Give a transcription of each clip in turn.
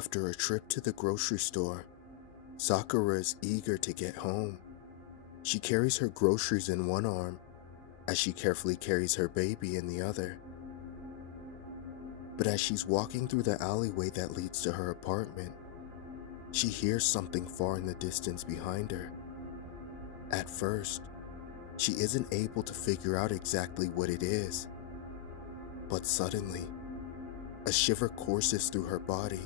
After a trip to the grocery store, Sakura is eager to get home. She carries her groceries in one arm as she carefully carries her baby in the other. But as she's walking through the alleyway that leads to her apartment, she hears something far in the distance behind her. At first, she isn't able to figure out exactly what it is, but suddenly, a shiver courses through her body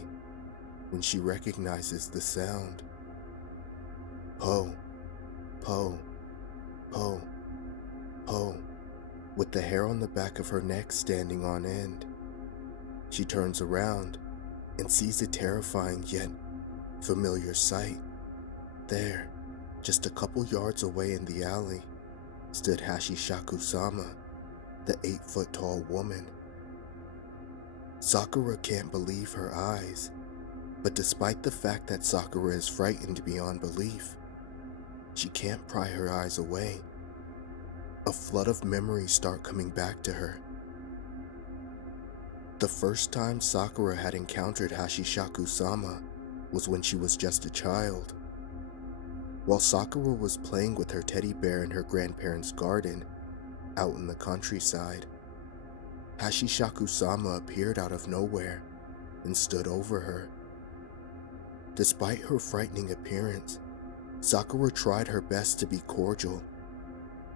when she recognizes the sound. Po, po, po, po, with the hair on the back of her neck standing on end. She turns around and sees a terrifying yet familiar sight. There, just a couple yards away in the alley, stood Hashishaku-sama, the 8-foot-tall woman. Sakura can't believe her eyes, but despite the fact that Sakura is frightened beyond belief, she can't pry her eyes away. A flood of memories start coming back to her. The first time Sakura had encountered Hashishaku-sama was when she was just a child. While Sakura was playing with her teddy bear in her grandparents' garden, out in the countryside, Hashishaku-sama appeared out of nowhere and stood over her. Despite her frightening appearance, Sakura tried her best to be cordial,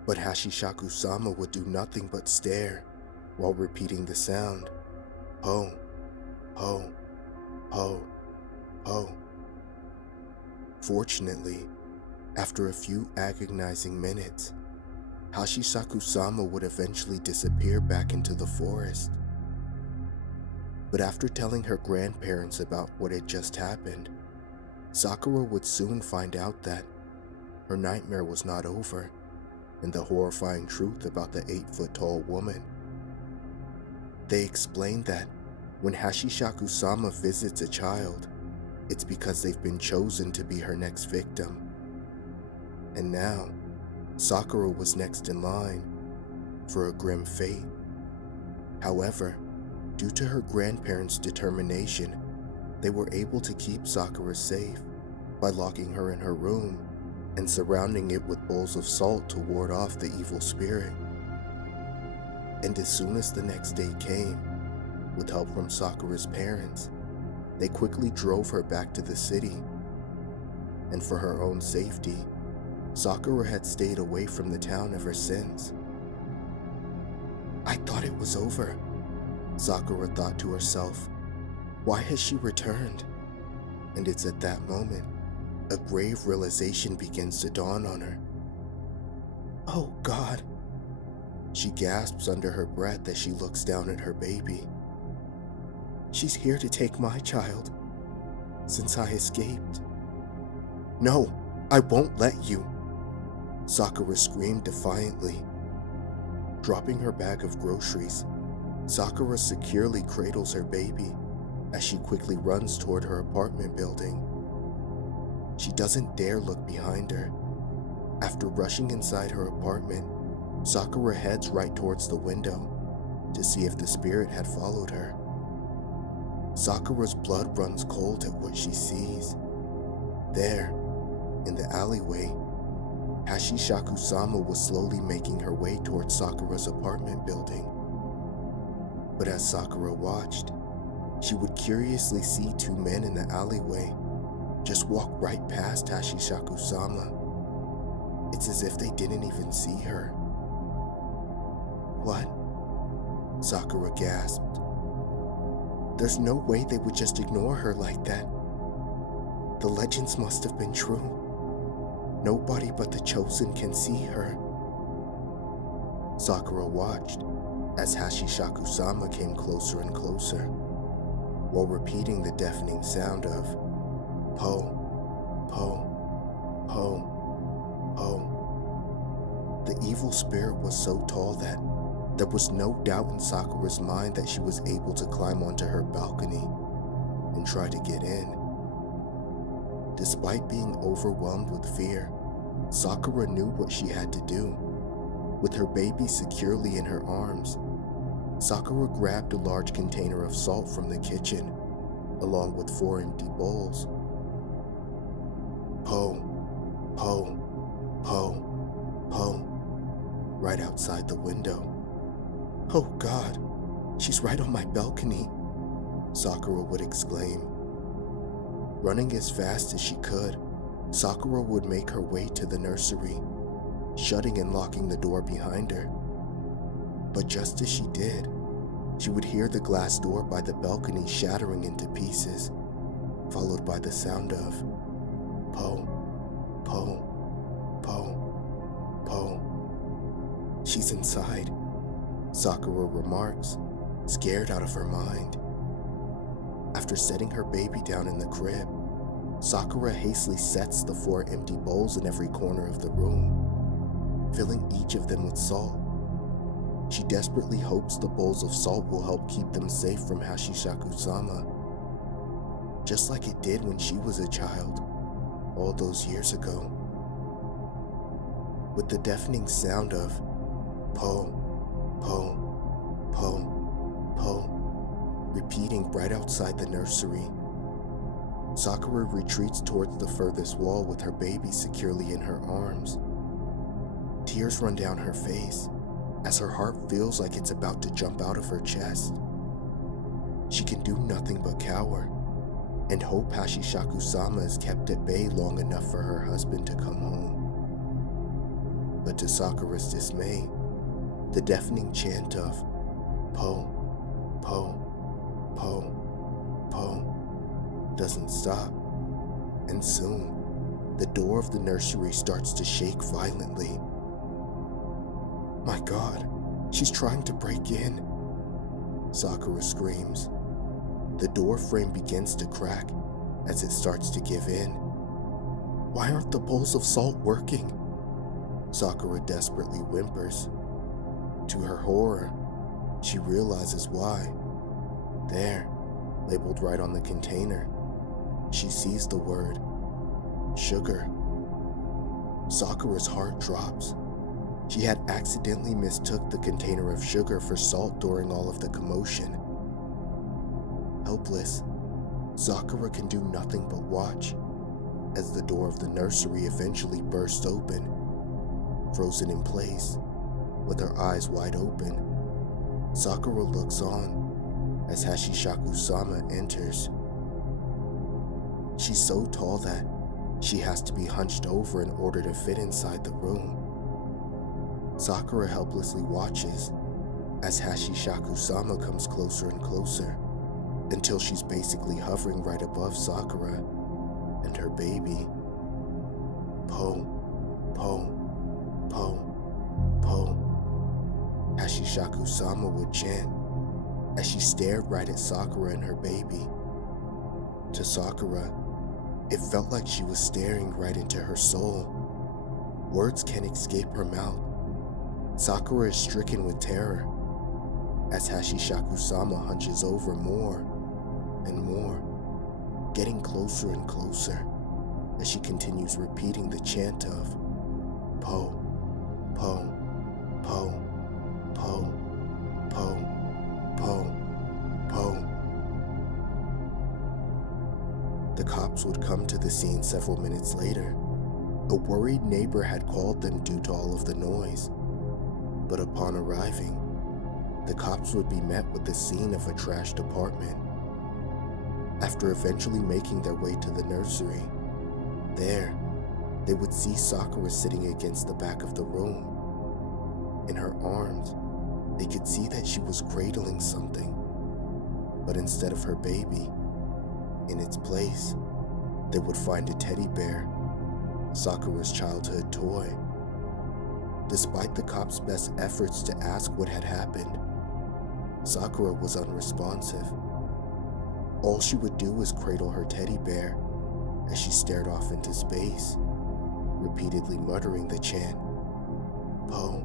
but Hashishaku-sama would do nothing but stare while repeating the sound, ho, ho, ho, ho. Fortunately, after a few agonizing minutes, Hashishaku-sama would eventually disappear back into the forest. But after telling her grandparents about what had just happened, Sakura would soon find out that her nightmare was not over, and the horrifying truth about the 8-foot-tall woman. They explained that when Hashishaku-sama visits a child, it's because they've been chosen to be her next victim. And now, Sakura was next in line for a grim fate. However, due to her grandparents' determination, they were able to keep Sakura safe by locking her in her room and surrounding it with bowls of salt to ward off the evil spirit. And as soon as the next day came, with help from Sakura's parents, they quickly drove her back to the city. And for her own safety, Sakura had stayed away from the town ever since. I thought it was over, Sakura thought to herself. Why has she returned? And it's at that moment, a grave realization begins to dawn on her. Oh God, she gasps under her breath as she looks down at her baby. She's here to take my child, since I escaped. No, I won't let you, Sakura screamed defiantly. Dropping her bag of groceries, Sakura securely cradles her baby as she quickly runs toward her apartment building. She doesn't dare look behind her. After rushing inside her apartment, Sakura heads right towards the window to see if the spirit had followed her. Sakura's blood runs cold at what she sees. There, in the alleyway, Hashishaku-sama was slowly making her way towards Sakura's apartment building. But as Sakura watched, she would curiously see two men in the alleyway just walk right past Hashishaku-sama. It's as if they didn't even see her. What? Sakura gasped. There's no way they would just ignore her like that. The legends must have been true. Nobody but the chosen can see her. Sakura watched as Hashishaku-sama came closer and closer, while repeating the deafening sound of po, po, po, po. The evil spirit was so tall that there was no doubt in Sakura's mind that she was able to climb onto her balcony and try to get in. Despite being overwhelmed with fear, Sakura knew what she had to do. With her baby securely in her arms, Sakura grabbed a large container of salt from the kitchen along with 4 empty bowls. Po, po, po, po, right outside the window. "Oh God, she's right on my balcony," Sakura would exclaim. Running as fast as she could, Sakura would make her way to the nursery, shutting and locking the door behind her. But just as she did, she would hear the glass door by the balcony shattering into pieces, followed by the sound of po, po, po, po. "She's inside," Sakura remarks, scared out of her mind. After setting her baby down in the crib, Sakura hastily sets the 4 empty bowls in every corner of the room, filling each of them with salt. She desperately hopes the bowls of salt will help keep them safe from Hashishaku-sama, just like it did when she was a child, all those years ago. With the deafening sound of po, po, po, po, repeating right outside the nursery, Sakura retreats towards the furthest wall with her baby securely in her arms. Tears run down her face as her heart feels like it's about to jump out of her chest. She can do nothing but cower and hope Hashishaku-sama is kept at bay long enough for her husband to come home. But to Sakura's dismay, the deafening chant of po, po, po, po doesn't stop, and soon the door of the nursery starts to shake violently. "My God, she's trying to break in," Sakura screams. The door frame begins to crack as it starts to give in. "Why aren't the bowls of salt working?" Sakura desperately whimpers. To her horror, she realizes why. There, labeled right on the container, she sees the word sugar. Sakura's heart drops. She had accidentally mistook the container of sugar for salt during all of the commotion. Helpless, Sakura can do nothing but watch as the door of the nursery eventually bursts open. Frozen in place, with her eyes wide open, Sakura looks on as Hashishaku-sama enters. She's so tall that she has to be hunched over in order to fit inside the room. Sakura helplessly watches as Hashishaku-sama comes closer and closer until she's basically hovering right above Sakura and her baby. Po, po, po, po, Hashishaku-sama would chant as she stared right at Sakura and her baby. To Sakura, it felt like she was staring right into her soul. Words can't escape her mouth. Sakura is stricken with terror as Hashishaku-sama hunches over more and more, getting closer and closer as she continues repeating the chant of po, po, po, po, po, po, po. The cops would come to the scene several minutes later. A worried neighbor had called them due to all of the noise. But upon arriving, the cops would be met with the scene of a trashed apartment. After eventually making their way to the nursery, there, they would see Sakura sitting against the back of the room. In her arms, they could see that she was cradling something. But instead of her baby, in its place, they would find a teddy bear, Sakura's childhood toy. Despite the cops' best efforts to ask what had happened, Sakura was unresponsive. All she would do was cradle her teddy bear as she stared off into space, repeatedly muttering the chant, po,